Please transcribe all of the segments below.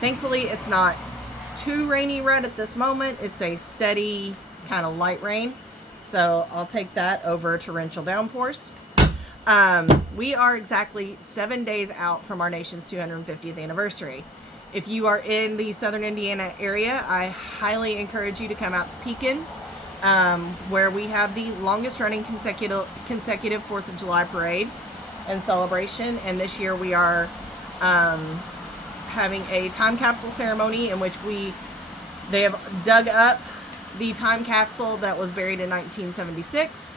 Thankfully, it's not too rainy right at this moment. It's a steady kind of light rain. So I'll take that over torrential downpours. We are exactly 7 days out from our nation's 250th anniversary. If you are in the southern Indiana area, I highly encourage you to come out to Pekin, where we have the longest running consecutive 4th of July parade and celebration. And this year we are having a time capsule ceremony in which they have dug up the time capsule that was buried in 1976,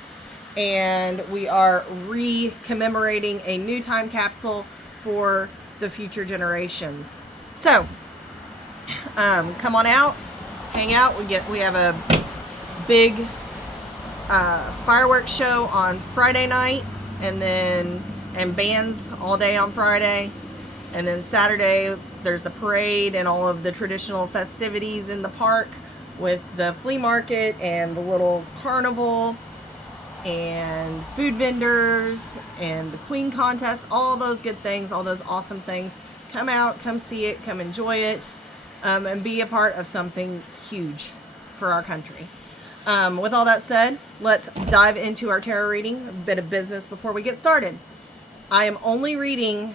and we are re-commemorating a new time capsule for the future generations. So come on out, hang out. We have a big fireworks show on Friday night, and bands all day on Friday, and then Saturday there's the parade and all of the traditional festivities in the park with the flea market and the little carnival and food vendors and the queen contest, all those good things, all those awesome things. Come out, come see it, come enjoy it, and be a part of something huge for our country. With all that said, let's dive into our tarot reading. A bit of business before we get started. I am only reading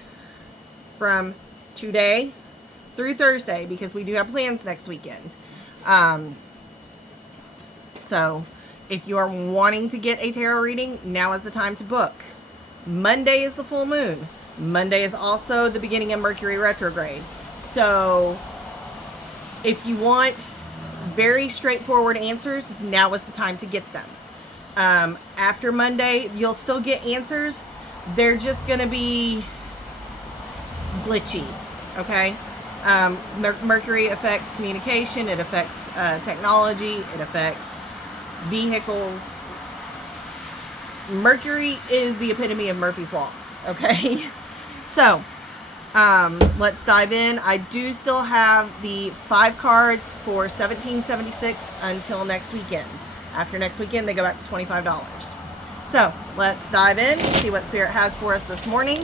from today through Thursday because we do have plans next weekend. So if you are wanting to get a tarot reading, now is the time to book. Monday is the full moon. Monday is also the beginning of Mercury retrograde. So if you want very straightforward answers, now is the time to get them. After Monday, you'll still get answers. They're just going to be glitchy, okay? Mercury affects communication, it affects technology, it affects vehicles. Mercury is the epitome of Murphy's Law, okay? So, let's dive in. I do still have the 5 cards for 1776 until next weekend. After next weekend, they go back to $25. So, let's dive in, see what Spirit has for us this morning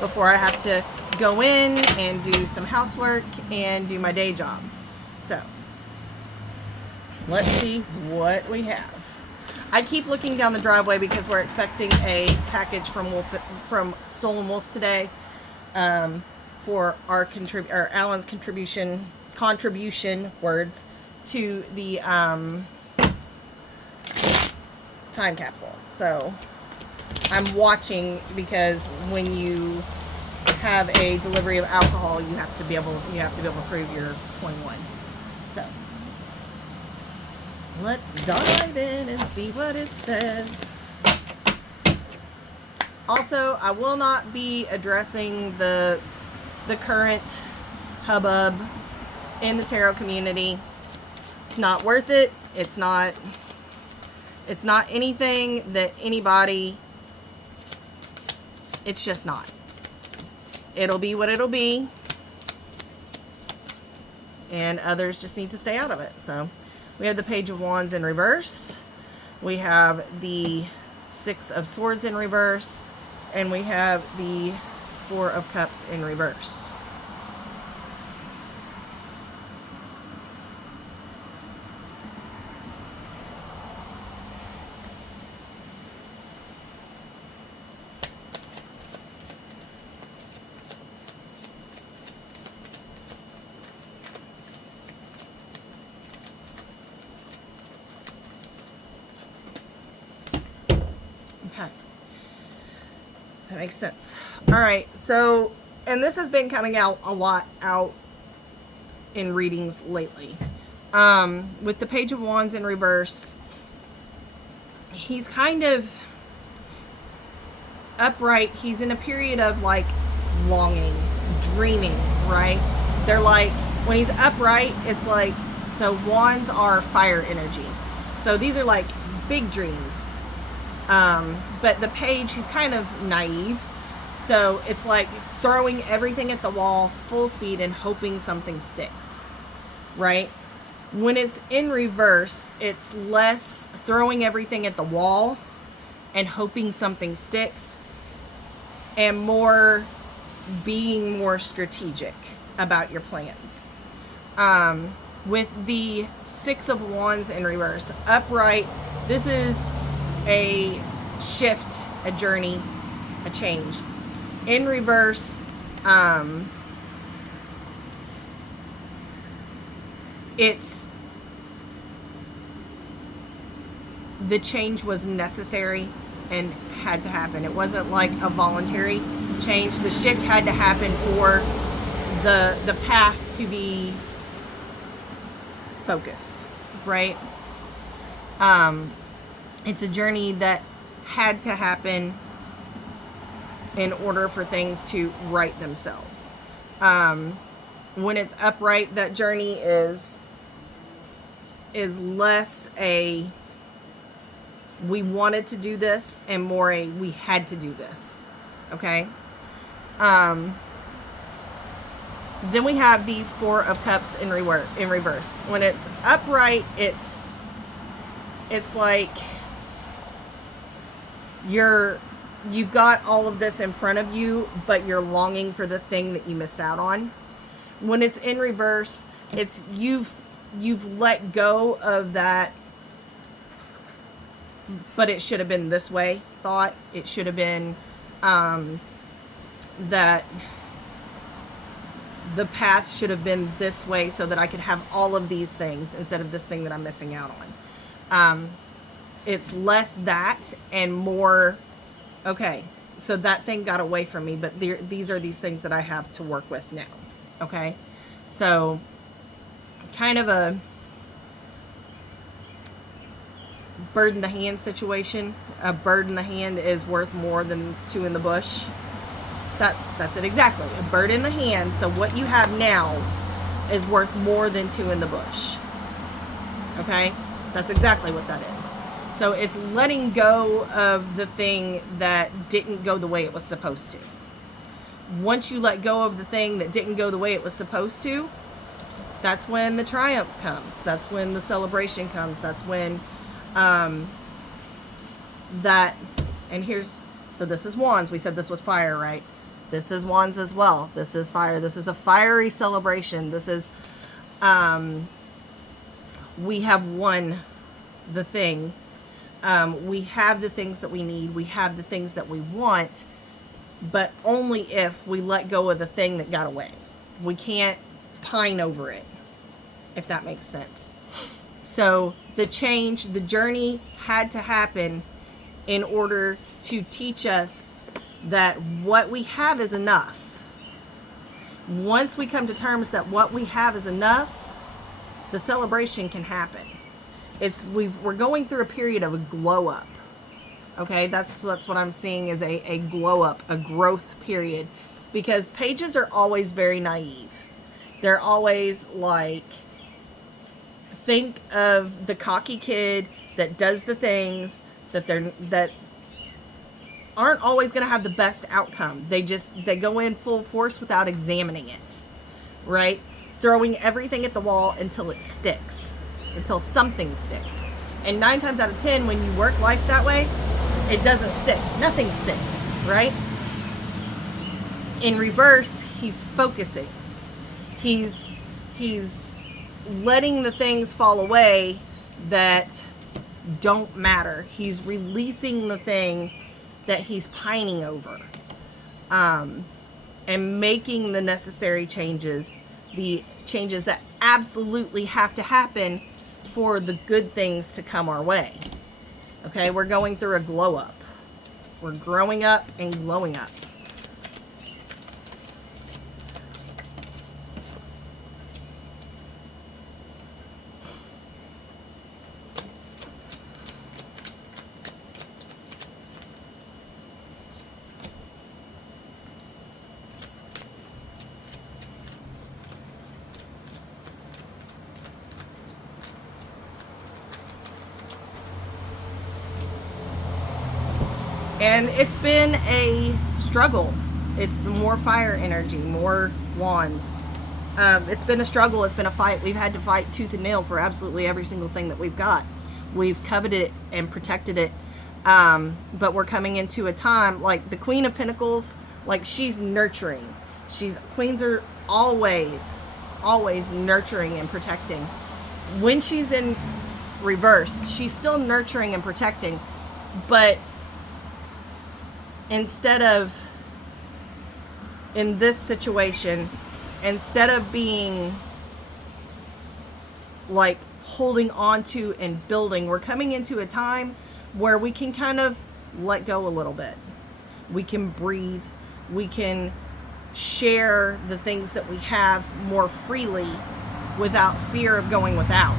before I have to go in and do some housework and do my day job. So, let's see what we have. I keep looking down the driveway because we're expecting a package from Stolen Wolf today, for our Alan's contribution words to the time capsule. So I'm watching, because when you have a delivery of alcohol, you have to be able to prove you're 21. So let's dive in and see what it says. Also, I will not be addressing the current hubbub in the tarot community. It's not worth it. It's not anything that anybody, it's just not. It'll be what it'll be, and others just need to stay out of it. So we have the Page of Wands in reverse, we have the 6 of Swords in reverse, and we have the 4 of Cups in reverse. Okay. That makes sense. All right. So, and this has been coming out a lot in readings lately. With the Page of Wands in reverse, he's kind of upright. He's in a period of like longing, dreaming, right? They're like, when he's upright, it's like, so wands are fire energy. So these are like big dreams. But the page, he's kind of naive. So it's like throwing everything at the wall full speed and hoping something sticks, right? When it's in reverse, it's less throwing everything at the wall and hoping something sticks, and more being more strategic, about your plans. With the Six of Wands in reverse, upright, this is a shift, a journey, a change. In reverse, it's the change was necessary and had to happen. It wasn't like a voluntary change. The shift had to happen for the path to be focused, right? It's a journey that had to happen in order for things to right themselves. When it's upright, that journey is less a we wanted to do this and more a we had to do this. Okay? Then we have the Four of Cups in reverse. When it's upright, it's like you've got all of this in front of you, but you're longing for the thing that you missed out on. When it's in reverse, it's you've let go of that, but it should have been this way thought. It should have been that the path should have been this way so that I could have all of these things instead of this thing that I'm missing out on. It's less that and more, okay, so that thing got away from me, but these are these things that I have to work with now. Okay? So kind of a bird in the hand situation. A bird in the hand is worth more than two in the bush. That's it exactly. A bird in the hand. So what you have now is worth more than two in the bush. Okay? That's exactly what that is. So it's letting go of the thing that didn't go the way it was supposed to. Once you let go of the thing that didn't go the way it was supposed to, that's when the triumph comes. That's when the celebration comes. That's when so this is Wands. We said this was fire, right? This is Wands as well. This is fire. This is a fiery celebration. This is, we have won the thing. We have the things that we need. We have the things that we want, but only if we let go of the thing that got away. We can't pine over it, if that makes sense. So the change, the journey had to happen in order to teach us that what we have is enough. Once we come to terms that what we have is enough, the celebration can happen. We're going through a period of a glow up. Okay, that's what I'm seeing is a glow up, a growth period, because pages are always very naive. They're always like, think of the cocky kid that does the things that aren't always going to have the best outcome. They go in full force without examining it, right? Throwing everything at the wall until it sticks, until something sticks. And 9 times out of 10, when you work life that way, it doesn't stick. Nothing sticks, right? In reverse, he's focusing. He's letting the things fall away that don't matter. He's releasing the thing that he's pining over, and making the necessary changes, the changes that absolutely have to happen for the good things to come our way. Okay, we're going through a glow up. We're growing up and glowing up. And it's been a struggle. It's been more fire energy, more wands. It's been a struggle. It's been a fight. We've had to fight tooth and nail for absolutely every single thing that we've got. We've coveted it and protected it. But we're coming into a time like the Queen of Pentacles, like she's nurturing. Queens are always, always nurturing and protecting. When she's in reverse, she's still nurturing and protecting, but instead of, in this situation, instead of being like holding on to and building, we're coming into a time where we can kind of let go a little bit. We can breathe. We can share the things that we have more freely without fear of going without.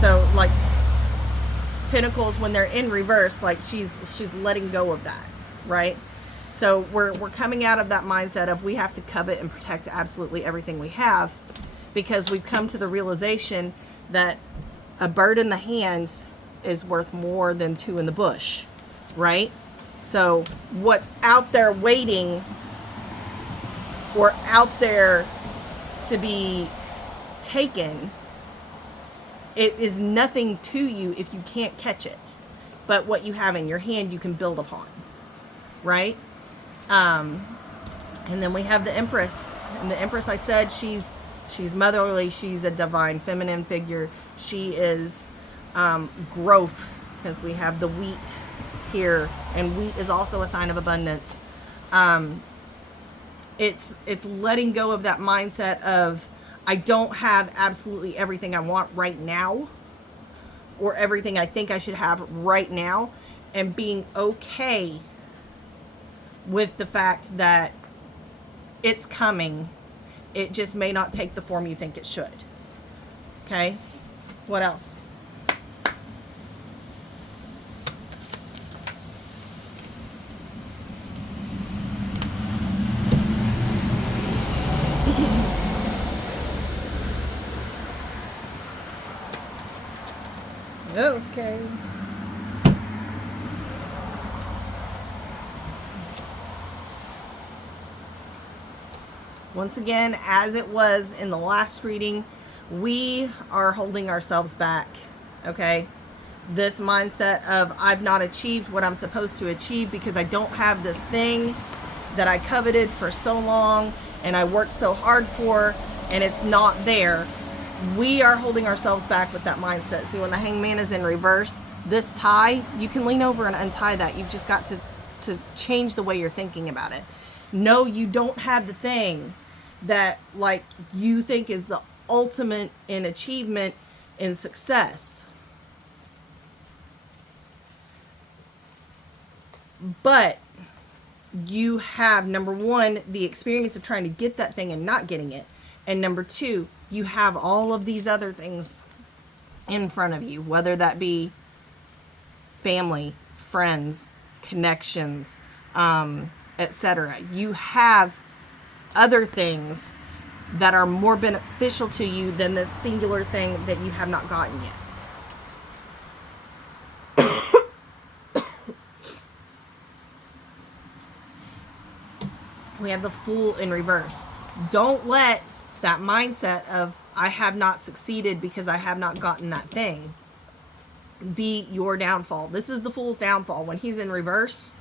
So like Pentacles, when they're in reverse, like she's letting go of that, right? So we're coming out of that mindset of we have to covet and protect absolutely everything we have, because we've come to the realization that a bird in the hand is worth more than two in the bush, right? So what's out there waiting or out there to be taken, it is nothing to you if you can't catch it. But what you have in your hand, you can build upon, right? And then we have the Empress. And the Empress, I said, she's motherly. She's a divine feminine figure. She is growth, because we have the wheat here, and wheat is also a sign of abundance. It's letting go of that mindset of, I don't have absolutely everything I want right now, or everything I think I should have right now, and being okay with the fact that it's coming. It just may not take the form you think it should. Okay? What else? Okay. Once again, as it was in the last reading, we are holding ourselves back, okay? This mindset of, I've not achieved what I'm supposed to achieve because I don't have this thing that I coveted for so long and I worked so hard for, and it's not there. We are holding ourselves back with that mindset. See, when the Hangman is in reverse, this tie, you can lean over and untie that. You've just got to change the way you're thinking about it. No, you don't have the thing that like you think is the ultimate in achievement in success. But you have, number one, the experience of trying to get that thing and not getting it. And number two, you have all of these other things in front of you, whether that be family, friends, connections, etc. You have other things that are more beneficial to you than this singular thing that you have not gotten yet. We have the Fool in reverse. Don't let that mindset of, I have not succeeded because I have not gotten that thing, be your downfall. This is the Fool's downfall. When he's in reverse,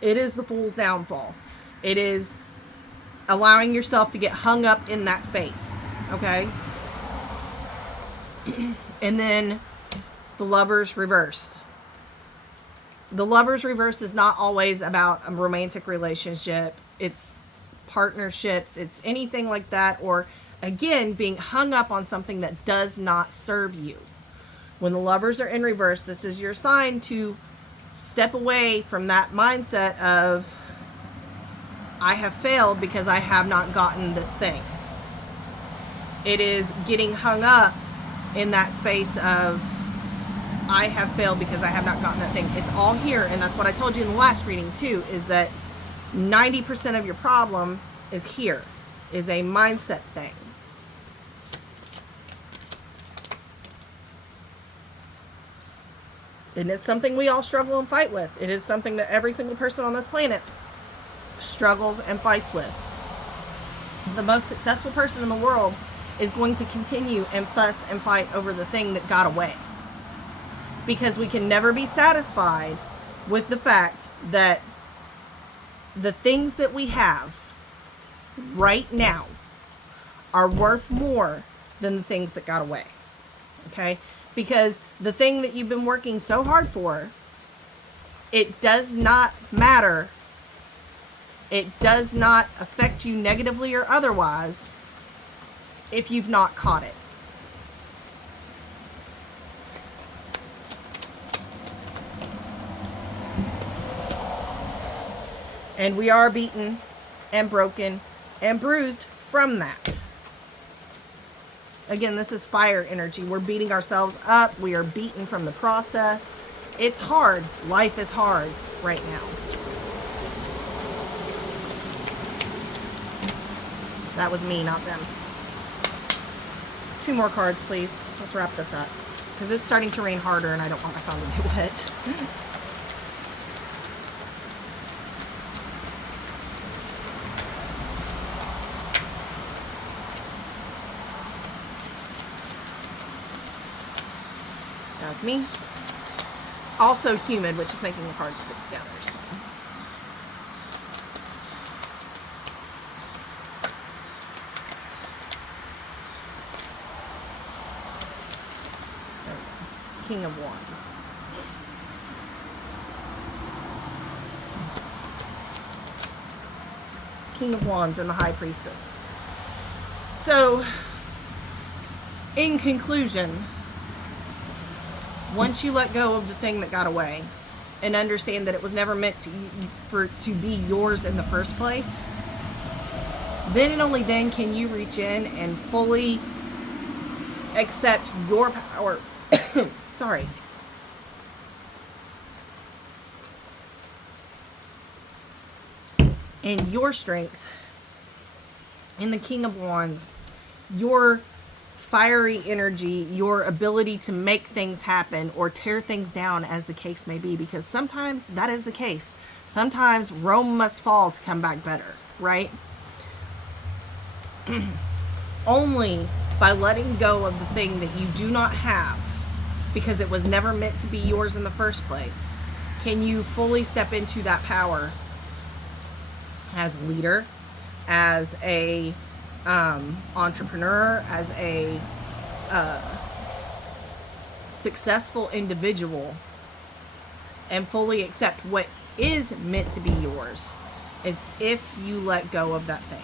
it is the Fool's downfall. It is allowing yourself to get hung up in that space, okay? And then the Lover's reverse. The Lover's reverse is not always about a romantic relationship. It's partnerships. It's anything like that. Or, again, being hung up on something that does not serve you. When the Lovers are in reverse, this is your sign to step away from that mindset of, I have failed because I have not gotten this thing. It is getting hung up in that space of, I have failed because I have not gotten that thing. It's all here, and that's what I told you in the last reading too, is that 90% of your problem is here, is a mindset thing. And it's something we all struggle and fight with. It is something that every single person on this planet struggles and fights with. The most successful person in the world is going to continue and fuss and fight over the thing that got away. Because we can never be satisfied with the fact that the things that we have right now are worth more than the things that got away. Okay? Because the thing that you've been working so hard for, it does not matter. It does not affect you negatively or otherwise if you've not caught it. And we are beaten and broken and bruised from that. Again, this is fire energy. We're beating ourselves up. We are beaten from the process. It's hard. Life is hard right now. That was me, not them. 2 more cards, please. Let's wrap this up. Because it's starting to rain harder and I don't want my phone to get wet. That's me. Also humid, which is making the cards stick together. So. King of Wands. King of Wands and the High Priestess. So, in conclusion, once you let go of the thing that got away and understand that it was never meant to be yours in the first place, then and only then can you reach in and fully accept your power. Sorry. And your strength in the King of Wands, your fiery energy, your ability to make things happen or tear things down, as the case may be, because sometimes that is the case. Sometimes Rome must fall to come back better, right? Only by letting go of the thing that you do not have, because it was never meant to be yours in the first place, can you fully step into that power as a leader, as a entrepreneur, as a successful individual, and fully accept what is meant to be yours, is if you let go of that thing.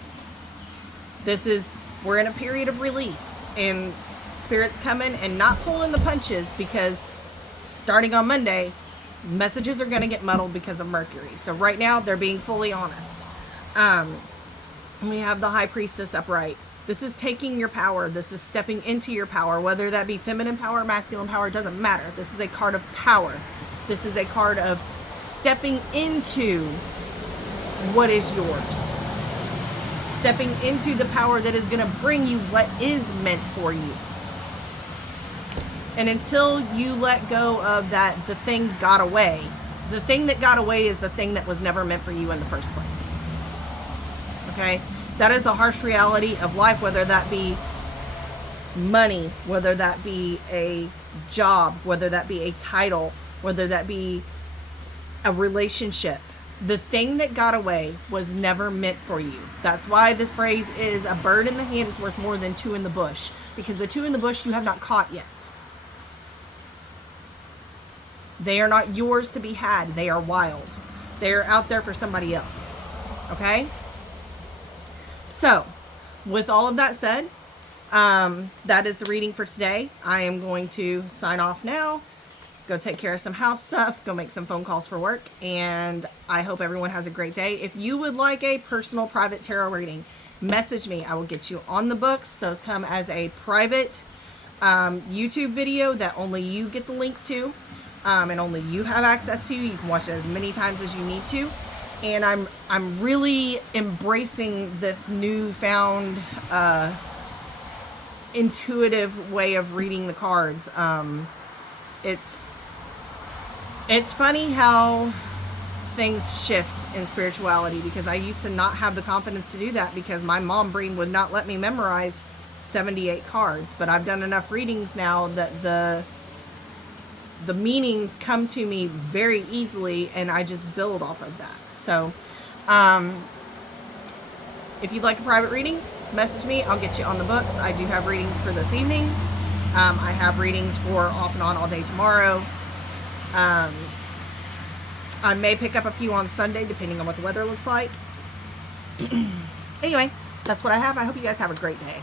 We're in a period of release, and Spirit's coming and not pulling the punches, because starting on Monday, messages are going to get muddled because of Mercury. So right now, they're being fully honest. We have the High Priestess upright. This is taking your power. This is stepping into your power, whether that be feminine power, masculine power, it doesn't matter. This is a card of power. This is a card of stepping into what is yours. Stepping into the power that is going to bring you what is meant for you. And until you let go of that, the thing got away. The thing that got away is the thing that was never meant for you in the first place. Okay? That is the harsh reality of life, whether that be money, whether that be a job, whether that be a title, whether that be a relationship. The thing that got away was never meant for you. That's why the phrase is, a bird in the hand is worth more than 2 in the bush, because the 2 in the bush you have not caught yet. They are not yours to be had. They are wild. They are out there for somebody else. Okay? So, with all of that said, that is the reading for today. I am going to sign off now, go take care of some house stuff, go make some phone calls for work, and I hope everyone has a great day. If you would like a personal private tarot reading, message me. I will get you on the books. Those come as a private YouTube video that only you get the link to. And only you have access to. You can watch it as many times as you need to. And I'm really embracing this newfound intuitive way of reading the cards. It's funny how things shift in spirituality, because I used to not have the confidence to do that because my mom brain would not let me memorize 78 cards. But I've done enough readings now that the meanings come to me very easily, and I just build off of that. So, If you'd like a private reading, message me. I'll get you on the books. I do have readings for this evening. I have readings for off and on all day tomorrow. I may pick up a few on Sunday, depending on what the weather looks like. Anyway, that's what I have. I hope you guys have a great day.